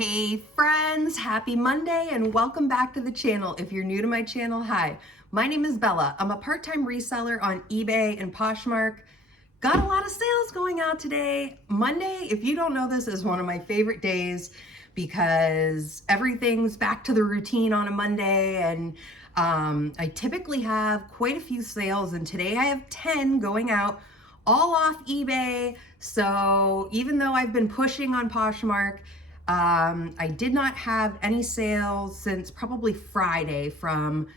Hey friends, happy Monday and welcome back to the channel. If you're new to my channel, hi. My name is Bella. I'm a part-time reseller on eBay and Poshmark. Got a lot of sales going out today. Monday, if you don't know this, is one of my favorite days because everything's back to the routine on a Monday, and I typically have quite a few sales, and today I have 10 going out, all off eBay. So even though I've been pushing on Poshmark, I did not have any sales since probably Friday from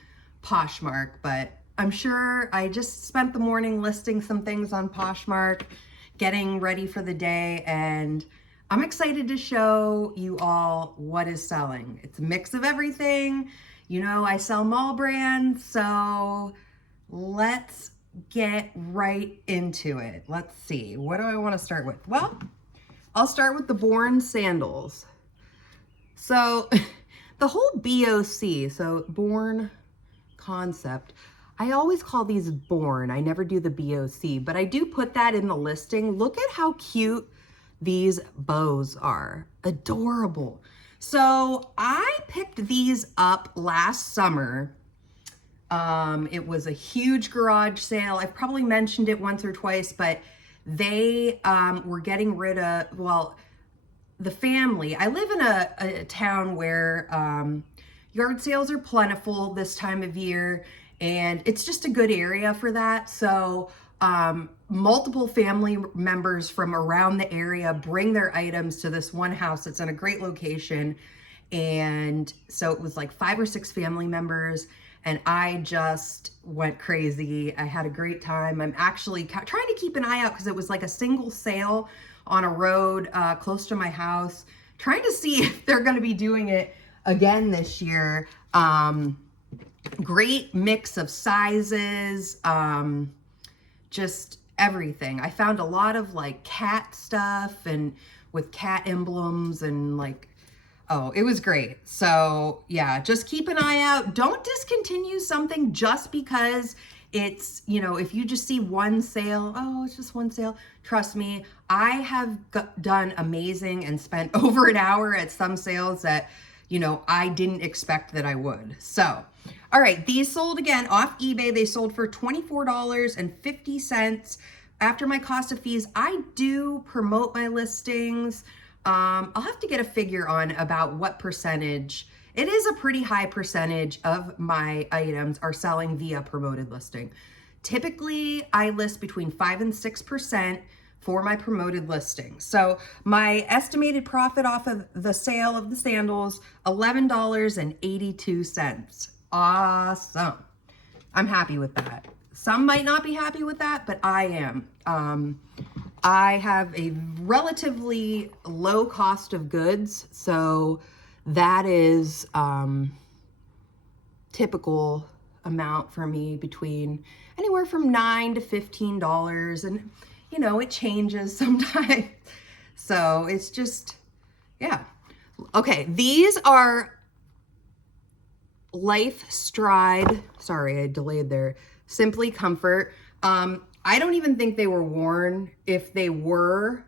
Poshmark, but I'm sure I just spent the morning listing some things on Poshmark, getting ready for the day, and I'm excited to show you all what is selling. It's a mix of everything. You know, I sell mall brands, so let's get right into it. Let's see, what do I want to start with? Well, I'll start with the Born sandals. So the whole BOC, so Born concept, I always call these Born. I never do the BOC, but I do put that in the listing. Look at how cute these bows are. Adorable. So I picked these up last summer. It was a huge garage sale. I've probably mentioned it once or twice, but they were getting rid of, well, the family. I live in a town where yard sales are plentiful this time of year, and it's just a good area for that. So multiple family members from around the area bring their items to this one house. It's in a great location. And so it was like 5 or 6 family members, and I just went crazy. I had a great time. I'm actually trying to keep an eye out because it was like a single sale on a road close to my house, trying to see if they're going to be doing it again this year. Great mix of sizes, just everything. I found a lot of like cat stuff and with cat emblems and like, oh, it was great. So yeah, just keep an eye out. Don't discontinue something just because it's, you know, if you just see one sale, oh, it's just one sale. Trust me, I have done amazing and spent over an hour at some sales that, you know, I didn't expect that I would. So, all right, these sold again off eBay. They sold for $24.50 after my cost of fees. I do promote my listings. I'll have to get a figure on about what percentage. It is a pretty high percentage of my items are selling via promoted listing. Typically, I list between 5 and 6% for my promoted listing. So my estimated profit off of the sale of the sandals, $11.82. Awesome. I'm happy with that. Some might not be happy with that, but I am. I have a relatively low cost of goods, so that is typical amount for me, between anywhere from $9 to $15, and you know, it changes sometimes. So it's just, yeah. Okay, these are Life Stride. Sorry, I delayed there. Simply Comfort. I don't even think they were worn. If they were,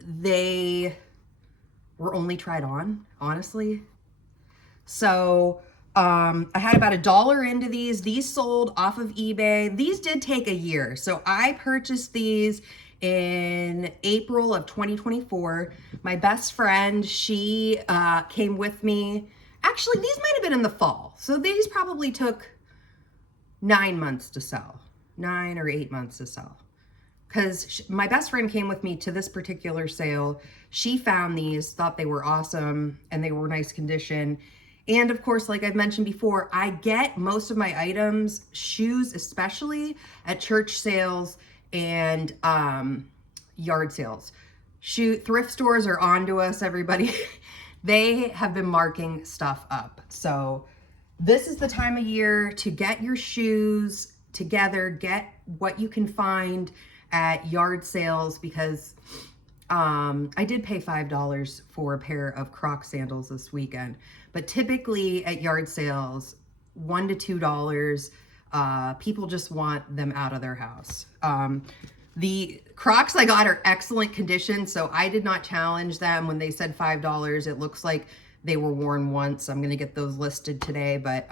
they were only tried on, honestly. So I had about $1 into these. These sold off of eBay. These did take a year. So I purchased these in April of 2024. My best friend, she came with me. Actually, these might have been in the fall. So these probably took 9 months to sell, 9 or 8 months to sell. Because my best friend came with me to this particular sale. She found these, thought they were awesome, and they were nice condition. And of course, like I've mentioned before, I get most of my items, shoes especially, at church sales and yard sales. Thrift stores are onto us, everybody. They have been marking stuff up. So this is the time of year to get your shoes together, get what you can find at yard sales, because I did pay $5 for a pair of Croc sandals this weekend, but typically at yard sales, $1 to $2, people just want them out of their house. The Crocs I got are excellent condition, so I did not challenge them when they said $5. It looks like they were worn once. I'm gonna get those listed today, but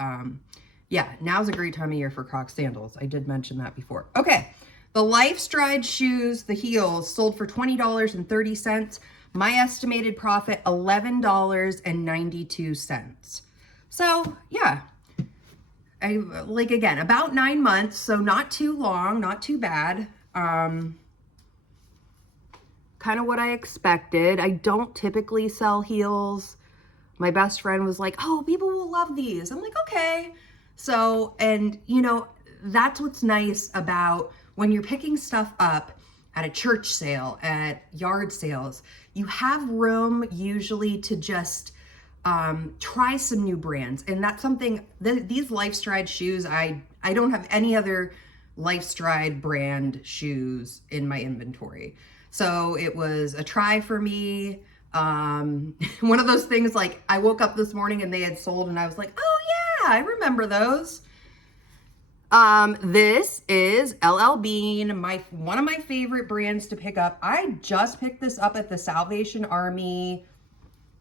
yeah, now's a great time of year for Crocs sandals. I did mention that before. Okay, the Life Stride shoes, the heels, sold for $20.30. My estimated profit, $11.92. So yeah, again, about 9 months, so not too long, not too bad. Kind of what I expected. I don't typically sell heels. My best friend was like, oh, people will love these. I'm like, okay. So, and you know, that's what's nice about when you're picking stuff up at a church sale, at yard sales, you have room usually to just try some new brands. And that's something, these Life Stride shoes, I don't have any other Life Stride brand shoes in my inventory. So it was a try for me. One of those things, like I woke up this morning and they had sold and I was like, oh yeah, I remember those. This is LL Bean, one of my favorite brands to pick up. I just picked this up at the Salvation Army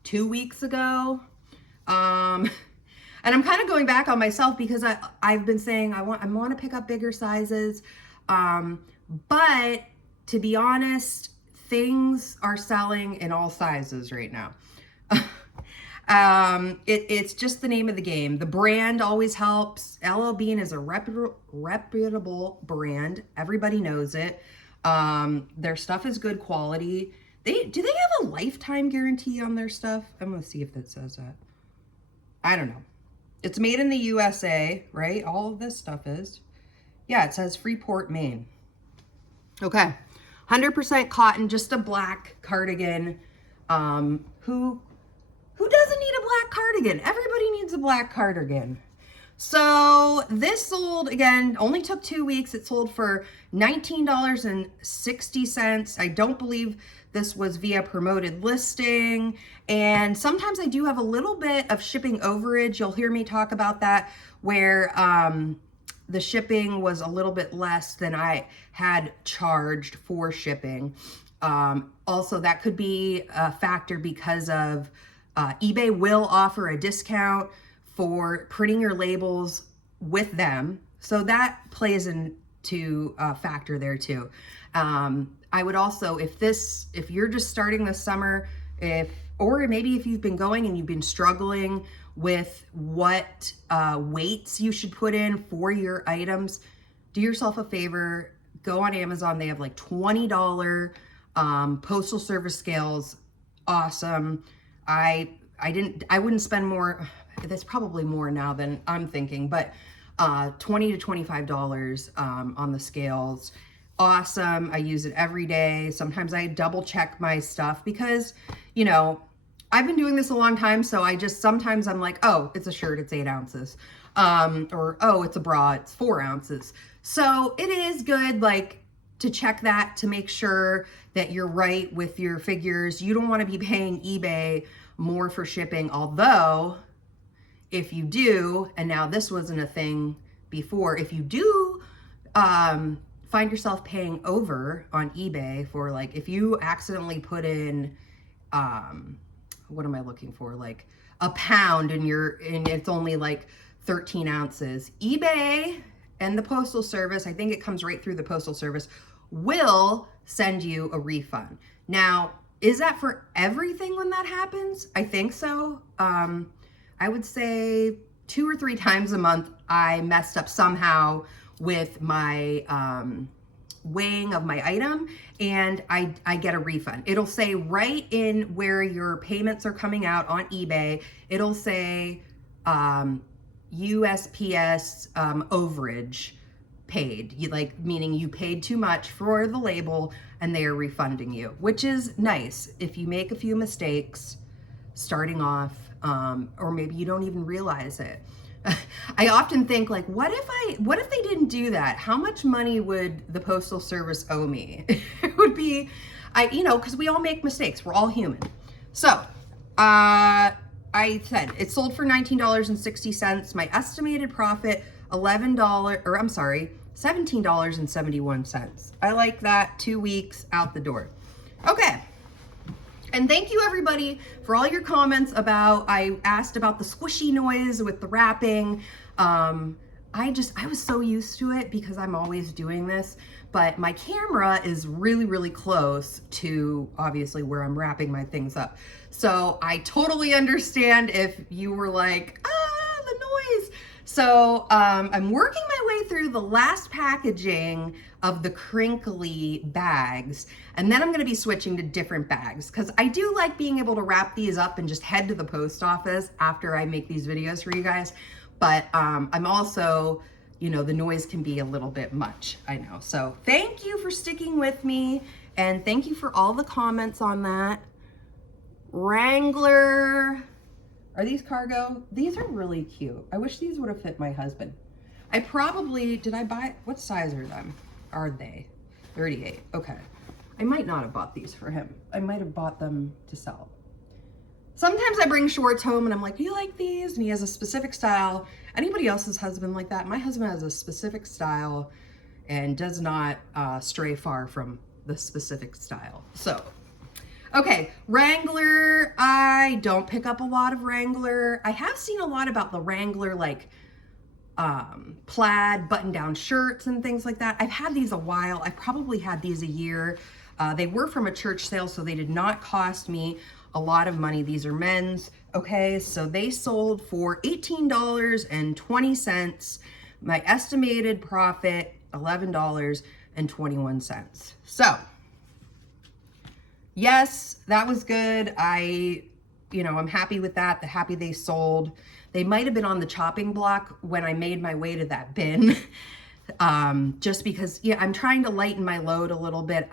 2 weeks ago. And I'm kind of going back on myself because I've been saying I want to pick up bigger sizes. But to be honest, things are selling in all sizes right now. It's just the name of the game. The brand always helps. LL Bean is a reputable brand. Everybody knows it. Their stuff is good quality. Do they have a lifetime guarantee on their stuff? I'm gonna see if that says that. I don't know. It's made in the USA, right? All of this stuff is. Yeah, it says Freeport, Maine. Okay, 100% cotton, just a black cardigan. Who doesn't need a black cardigan? Everybody needs a black cardigan. So this sold, again, only took 2 weeks. It sold for $19.60. I don't believe this was via promoted listing. And sometimes I do have a little bit of shipping overage. You'll hear me talk about that, where the shipping was a little bit less than I had charged for shipping. Also, that could be a factor because of eBay will offer a discount for printing your labels with them. So that plays into a factor there too. I would also, if you're just starting this summer, or maybe if you've been going and you've been struggling with what weights you should put in for your items, do yourself a favor, go on Amazon. They have like $20 postal service scales. Awesome. I wouldn't spend more. That's probably more now than I'm thinking, but $20 to $25 on the scales. Awesome. I use it every day. Sometimes I double check my stuff because, you know, I've been doing this a long time. So sometimes I'm like, oh, it's a shirt, it's 8 ounces. Or, oh, it's a bra, it's 4 ounces. So it is good, like, to check that to make sure that you're right with your figures. You don't want to be paying eBay more for shipping. Although if you do, and now this wasn't a thing before, if you do, find yourself paying over on eBay for, like, if you accidentally put in, what am I looking for? Like a pound and it's only like 13 ounces. eBay and the Postal Service, I think it comes right through the Postal Service, will send you a refund. Now, is that for everything when that happens? I think so. I would say 2 or 3 times a month, I messed up somehow with my weighing of my item, and I get a refund. It'll say right in where your payments are coming out on eBay, it'll say USPS overage paid, meaning you paid too much for the label and they are refunding you, which is nice if you make a few mistakes starting off, or maybe you don't even realize it. I often think, like, what if they didn't do that? How much money would the Postal Service owe me? It would be, because we all make mistakes. We're all human. So, I said it sold for $19.60. My estimated profit, $17.71. I like that. 2 weeks out the door. Okay. And thank you everybody for all your comments about, I asked about the squishy noise with the wrapping. I was so used to it because I'm always doing this, but my camera is really, really close to obviously where I'm wrapping my things up. So I totally understand if you were like, the noise. So I'm working my way through the last packaging of the crinkly bags, and then I'm gonna be switching to different bags because I do like being able to wrap these up and just head to the post office after I make these videos for you guys. But I'm also, you know, the noise can be a little bit much, I know. So thank you for sticking with me, and thank you for all the comments on that. Wrangler, are these cargo? These are really cute. I wish these would have fit my husband. I probably, did I buy, what size are they? 38, okay. I might not have bought these for him. I might have bought them to sell. Sometimes I bring shorts home and I'm like, do you like these? And he has a specific style. Anybody else's husband like that? My husband has a specific style and does not stray far from the specific style. So, okay, Wrangler, I don't pick up a lot of Wrangler. I have seen a lot about the Wrangler, like plaid button-down shirts and things like that. I've had these a while. I've probably had these a year. They were from a church sale, so they did not cost me a lot of money. These are men's. Okay, so they sold for $18.20. My estimated profit, $11.21. So, yes, that was good. I'm happy with that. Happy they sold. They might have been on the chopping block when I made my way to that bin. Just because, yeah, I'm trying to lighten my load a little bit.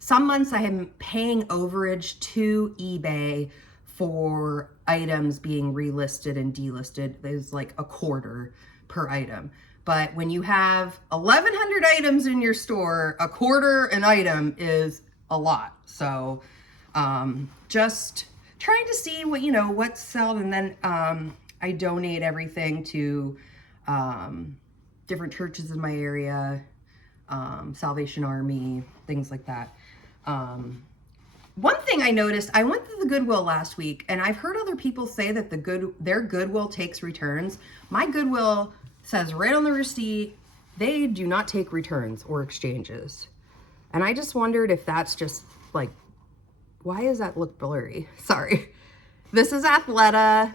Some months I am paying overage to eBay for items being relisted and delisted. There's like a quarter per item. But when you have 1,100 items in your store, a quarter an item is a lot. So just trying to see what, what's sold, and then I donate everything to different churches in my area, Salvation Army, things like that. One thing I noticed, I went to the Goodwill last week, and I've heard other people say that their Goodwill takes returns. My Goodwill says right on the receipt, they do not take returns or exchanges. And I just wondered if that's just like, why does that look blurry? Sorry. This is Athleta.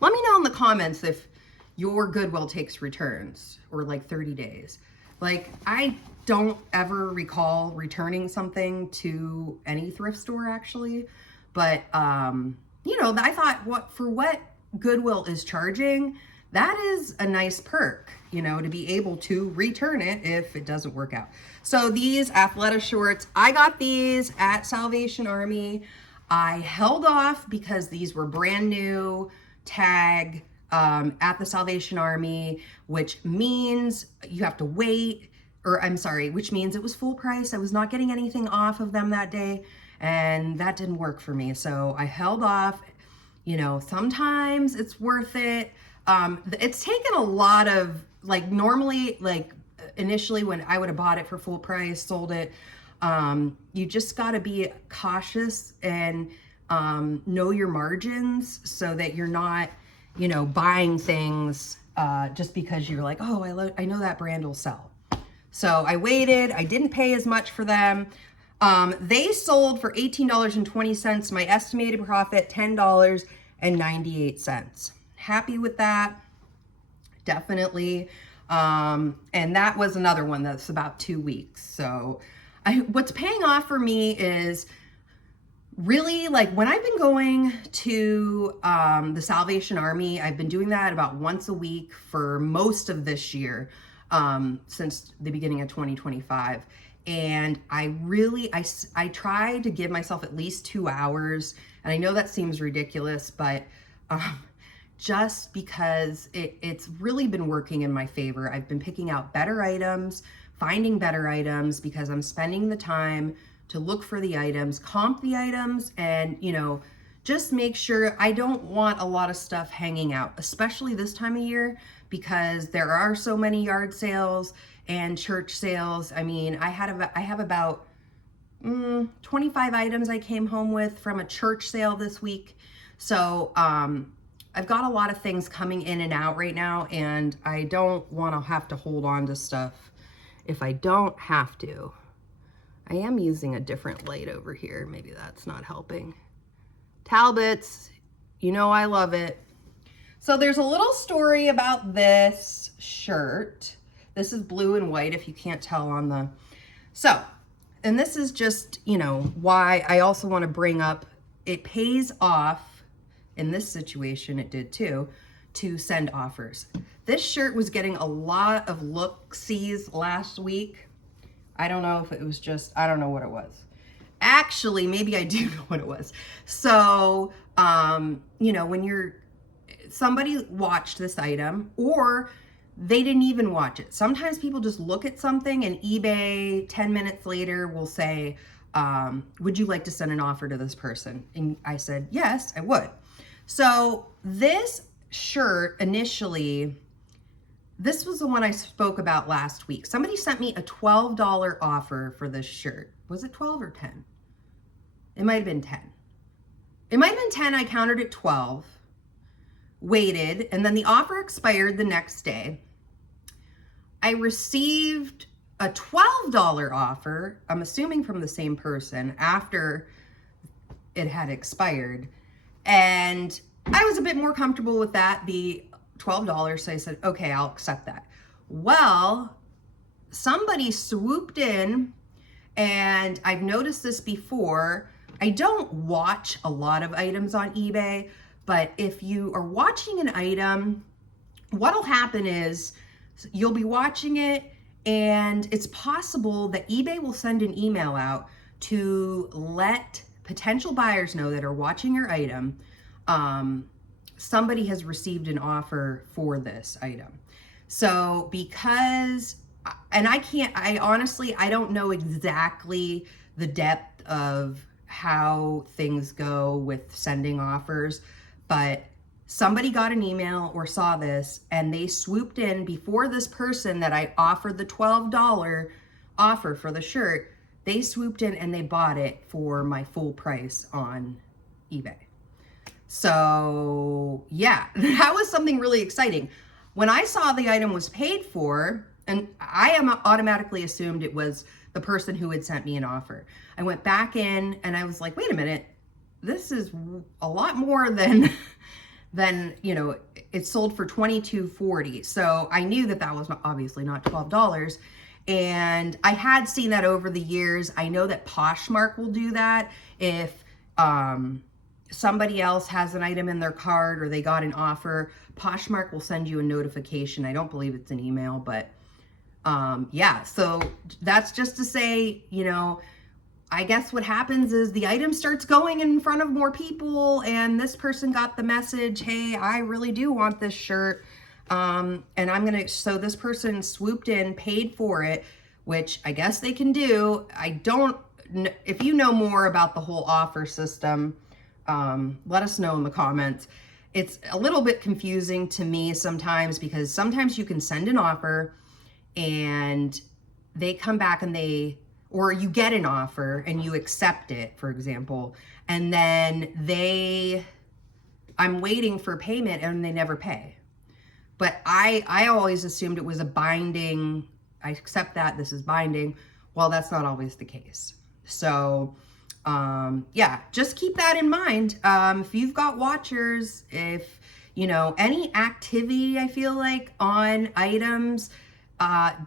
Let me know in the comments if your Goodwill takes returns or like 30 days. Like, I don't ever recall returning something to any thrift store actually. But, I thought for what Goodwill is charging, that is a nice perk, to be able to return it if it doesn't work out. So these Athleta shorts, I got these at Salvation Army. I held off because these were brand new tag at the Salvation Army, which means you have to wait, which means it was full price. I was not getting anything off of them that day, and that didn't work for me. So I held off. Sometimes it's worth it. It's taken a lot of, normally, initially when I would have bought it for full price, sold it, you just got to be cautious and know your margins so that you're not, buying things just because you're like, oh, I know that brand will sell. So I waited. I didn't pay as much for them. They sold for $18.20. My estimated profit, $10.98. Happy with that, definitely. And that was another one that's about 2 weeks. So what's paying off for me is really, when I've been going to the Salvation Army, I've been doing that about once a week for most of this year, since the beginning of 2025. And I try to give myself at least 2 hours. And I know that seems ridiculous, but just because it's really been working in my favor. I've been picking out better items, finding better items, because I'm spending the time to look for the items, comp the items, and, just make sure. I don't want a lot of stuff hanging out, especially this time of year, because there are so many yard sales and church sales. I mean, I have about 25 items I came home with from a church sale this week. So I've got a lot of things coming in and out right now, and I don't want to have to hold on to stuff if I don't have to. I am using a different light over here. Maybe that's not helping. Talbots, you know I love it. So there's a little story about this shirt. This is blue and white, if you can't tell on the... So, and this is just, you know, why I also want to bring up, it pays off, in this situation it did too, to send offers. This shirt was getting a lot of look-sees last week. I don't know if it was just, I don't know what it was. Actually, maybe I do know what it was. So, you know, when somebody watched this item, or they didn't even watch it. Sometimes people just look at something and eBay 10 minutes later will say, would you like to send an offer to this person? And I said, yes, I would. So this shirt initially, this was the one I spoke about last week. Somebody sent me a $12 offer for this shirt. Was it 12 or 10? It might have been 10. It might have been 10. I counted at 12. Waited, and then the offer expired the next day. I received a $12 offer, I'm assuming from the same person, after it had expired. And I was a bit more comfortable with that, the $12, so I said, okay, I'll accept that. Well, somebody swooped in, and I've noticed this before. I don't watch a lot of items on eBay, but if you are watching an item, what'll happen is you'll be watching it, and it's possible that eBay will send an email out to let potential buyers know that are watching your item, somebody has received an offer for this item. So because, and I honestly, I don't know exactly the depth of how things go with sending offers, but somebody got an email or saw this, and they swooped in before this person that I offered the $12 offer for the shirt. They swooped in and they bought it for my full price on eBay. So yeah, that was something really exciting. When I saw the item was paid for, and I automatically assumed it was the person who had sent me an offer. I went back in and I was like, wait a minute, this is a lot more than you know, it sold for $22.40. So I knew that that was obviously not $12. And I had seen that over the years. I know that Poshmark will do that. If somebody else has an item in their cart or they got an offer, Poshmark will send you a notification. I don't believe it's an email, but yeah, so that's just to say, you know, I guess what happens is the item starts going in front of more people, and this person got the message, hey, I really do want this shirt. And so this person swooped in, paid for it, which I guess they can do. I don't, if you know more about the whole offer system, let us know in the comments. It's a little bit confusing to me sometimes, because sometimes you can send an offer and they come back and or you get an offer and you accept it, for example, and then I'm waiting for payment and they never pay. But I always assumed it was a binding, I accept that, this is binding. Well, that's not always the case. So yeah, just keep that in mind. If you've got watchers, if, you know, any activity, I feel like on items,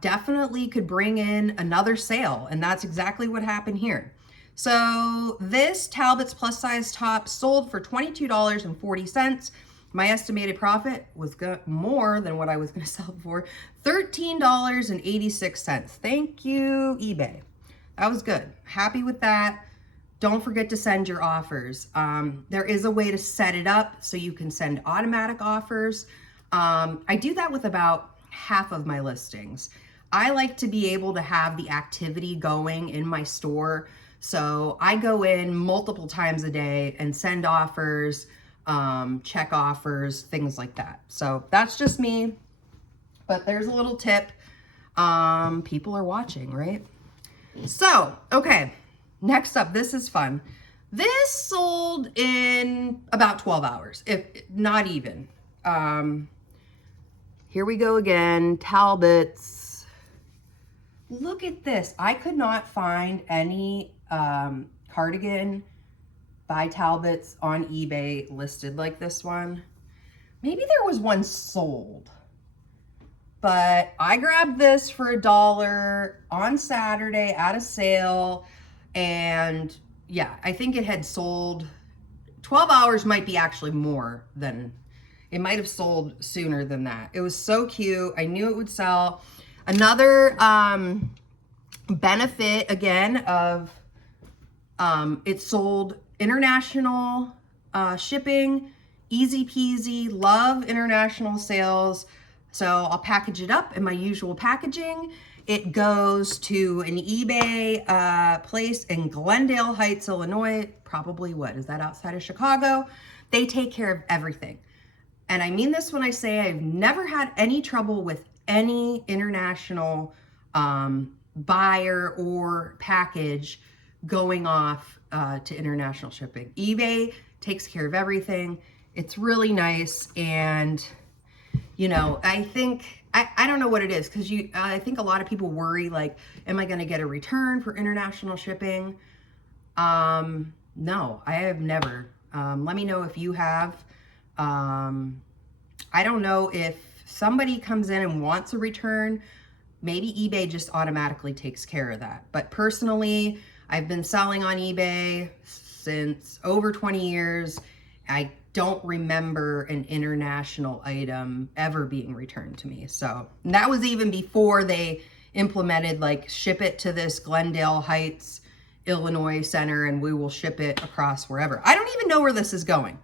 definitely could bring in another sale. And that's exactly what happened here. So this Talbots plus size top sold for $22.40. My estimated profit was more than what I was going to sell for, $13.86. Thank you, eBay. That was good. Happy with that. Don't forget to send your offers. There is a way to set it up so you can send automatic offers. I do that with about half of my listings. I like to be able to have the activity going in my store. So I go in multiple times a day and send offers, check offers, things like that. So that's just me, but there's a little tip. People are watching, right? So, okay, next up, this is fun. This sold in about 12 hours, if not even. Here we go again, Talbots. Look at this. I could not find any cardigan by Talbots on eBay listed like this one. Maybe there was one sold, but I grabbed this for $1 on Saturday at a sale. And yeah, I think it had sold 12 hours, might be actually more than, it might have sold sooner than that. It was so cute. I knew it would sell. Another benefit again of it sold international shipping, easy peasy, love international sales. So I'll package it up in my usual packaging. It goes to an eBay place in Glendale Heights, Illinois. Probably, what, is that outside of Chicago? They take care of everything. And I mean this when I say I've never had any trouble with any international buyer or package going off to international shipping. eBay takes care of everything. It's really nice. And, you know, I think, I don't know what it is, because I think a lot of people worry, like, am I going to get a return for international shipping? No, I have never. Let me know if you have. I don't know if somebody comes in and wants a return, maybe eBay just automatically takes care of that. But personally, I've been selling on eBay since over 20 years. I don't remember an international item ever being returned to me. So that was even before they implemented, like, ship it to this Glendale Heights, Illinois center and we will ship it across wherever. I don't even know where this is going.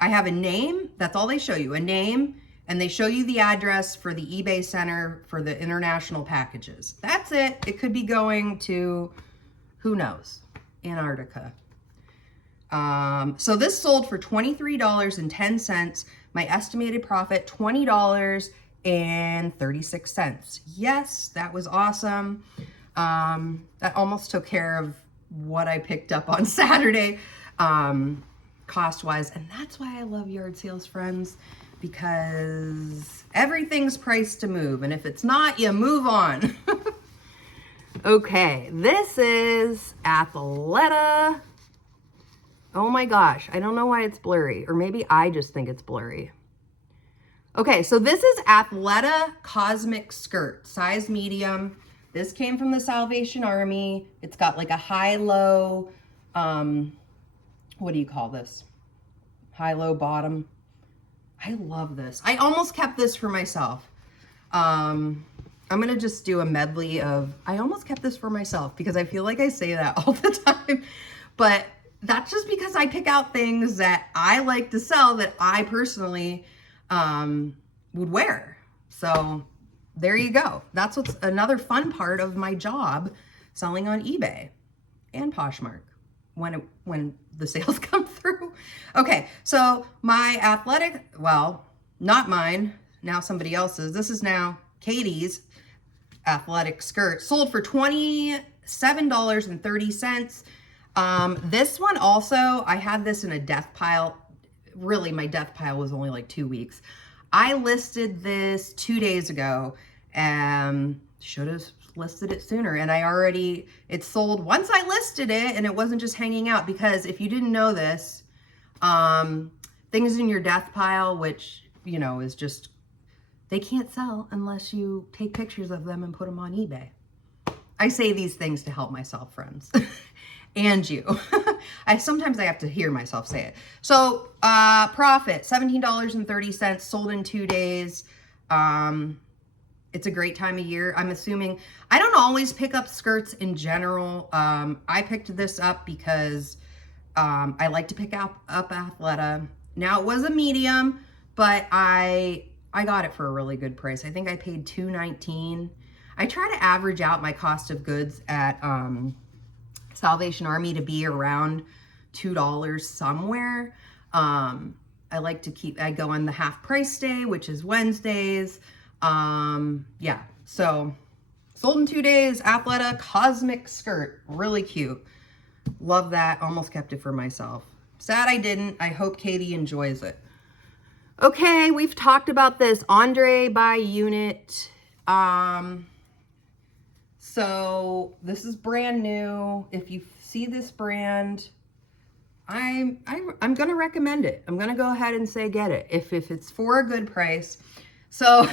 I have a name, that's all they show you, a name, and they show you the address for the eBay center for the international packages. That's it. It could be going to, who knows, Antarctica. So this sold for $23.10. My estimated profit, $20.36. Yes, that was awesome. That almost took care of what I picked up on Saturday, cost-wise. And that's why I love yard sales, friends, because everything's priced to move. And if it's not, you move on. Okay, this is Athleta. Oh my gosh, I don't know why it's blurry, or maybe I just think it's blurry. Okay, so this is Athleta Cosmic Skirt, size medium. This came from the Salvation Army. It's got like a high-low, what do you call this? High-low bottom. I love this. I almost kept this for myself. I'm gonna just do a medley of, I almost kept this for myself because I feel like I say that all the time, but that's just because I pick out things that I like to sell that I personally would wear. So there you go. That's what's another fun part of my job, selling on eBay and Poshmark when the sales come through. Okay, so my athletic, well, not mine, now somebody else's. This is now Katie's athletic skirt, sold for $27.30. This one also, I had this in a death pile. Really, my death pile was only like 2 weeks. I listed this 2 days ago and should have listed it sooner. And it sold once I listed it, and it wasn't just hanging out, because if you didn't know this, things in your death pile, which, you know, is just, they can't sell unless you take pictures of them and put them on eBay. I say these things to help myself, friends. And you. Sometimes I have to hear myself say it. So profit, $17.30, sold in 2 days. It's a great time of year. I'm assuming, I don't always pick up skirts in general. I picked this up because I like to pick up Athleta. Now it was a medium, but I got it for a really good price. I think I paid $2.19. I try to average out my cost of goods at Salvation Army to be around $2 somewhere. I like to I go on the half price day, which is Wednesdays. Yeah, so Sold in 2 days. Athleta cosmic skirt. Really cute. Love that. Almost kept it for myself. Sad I didn't. I hope Katie enjoys it. Okay, we've talked about this Andre by Unit. So this is brand new. If you see this brand, I'm gonna recommend it. I'm gonna go ahead and say get it if it's for a good price. So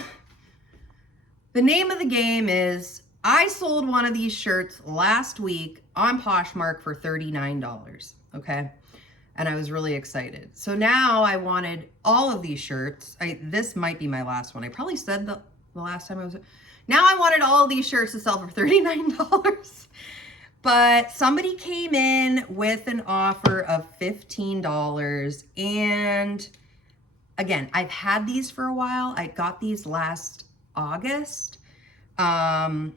the name of the game is, I sold one of these shirts last week on Poshmark for $39, okay? And I was really excited. So now I wanted all of these shirts. This might be my last one. I probably said the last time I was... Now I wanted all of these shirts to sell for $39. But somebody came in with an offer of $15. And again, I've had these for a while. I got these last August. And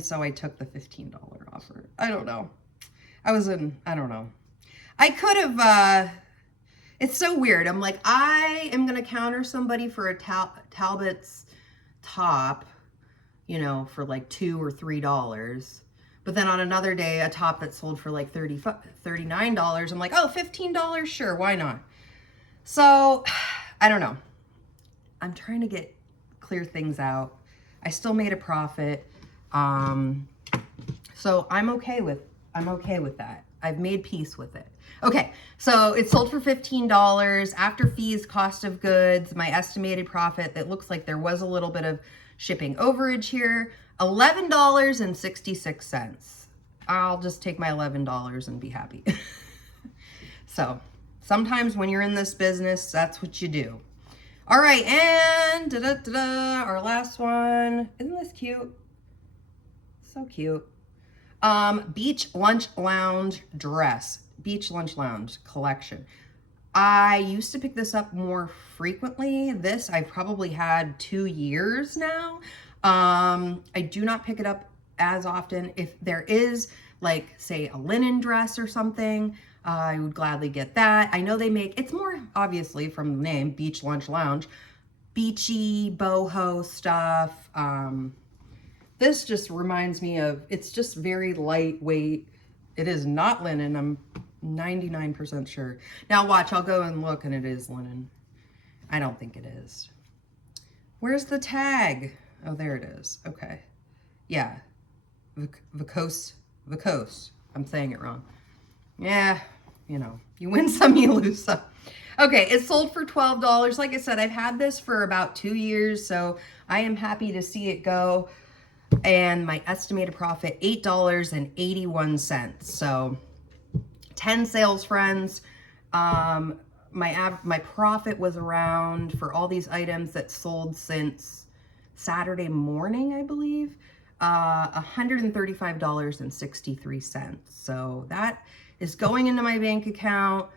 so I took the $15 offer. I don't know. I don't know. I could have, it's so weird. I'm like, I am going to counter somebody for a Talbots top, you know, for like $2 or $3. But then on another day, a top that sold for like $39, I'm like, oh, $15, sure, why not? So, I don't know. I'm trying to clear things out. I still made a profit. So I'm okay with that. I've made peace with it. Okay, so it sold for $15 after fees, cost of goods, my estimated profit. It looks like there was a little bit of shipping overage here. $11.66. I'll just take my $11 and be happy. So sometimes when you're in this business, that's what you do. All right, and our last one. Isn't this cute? So cute. Beach Lunch Lounge dress. Beach Lunch Lounge collection. I used to pick this up more frequently. This I've probably had 2 years now. I do not pick it up as often. If there is, like, say, a linen dress or something, I would gladly get that. I know they make, it's more obviously from the name, Beach Lunch Lounge, beachy, boho stuff. This just reminds me of, it's just very lightweight. It is not linen, I'm 99% sure. Now watch, I'll go and look and it is linen. I don't think it is. Where's the tag? Oh, there it is. Okay. Yeah. Vicose. I'm saying it wrong. Yeah, you know, you win some, you lose some. Okay, it sold for $12. Like I said, I've had this for about 2 years, so I am happy to see it go. And my estimated profit, $8.81. So 10 sales friends. My profit was around, for all these items that sold since Saturday morning, I believe, $135.63. So that is going into my bank account.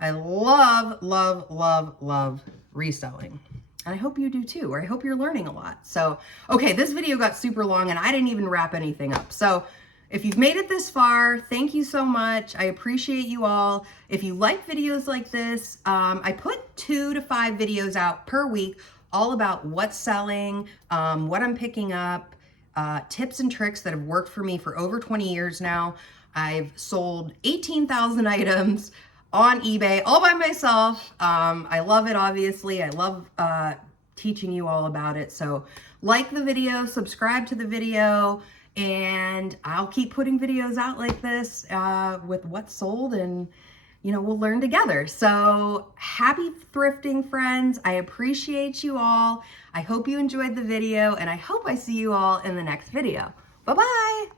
I love, love, love, love reselling. And I hope you do too, or I hope you're learning a lot. So, okay, this video got super long and I didn't even wrap anything up. So if you've made it this far, thank you so much. I appreciate you all. If you like videos like this, I put 2 to 5 videos out per week, all about what's selling, what I'm picking up, tips and tricks that have worked for me for over 20 years now. I've sold 18,000 items on eBay all by myself. I love it, obviously. I love teaching you all about it. So like the video, subscribe to the video, and I'll keep putting videos out like this with what's sold, and you know, we'll learn together. So happy thrifting, friends. I appreciate you all. I hope you enjoyed the video, and I hope I see you all in the next video. Bye-bye.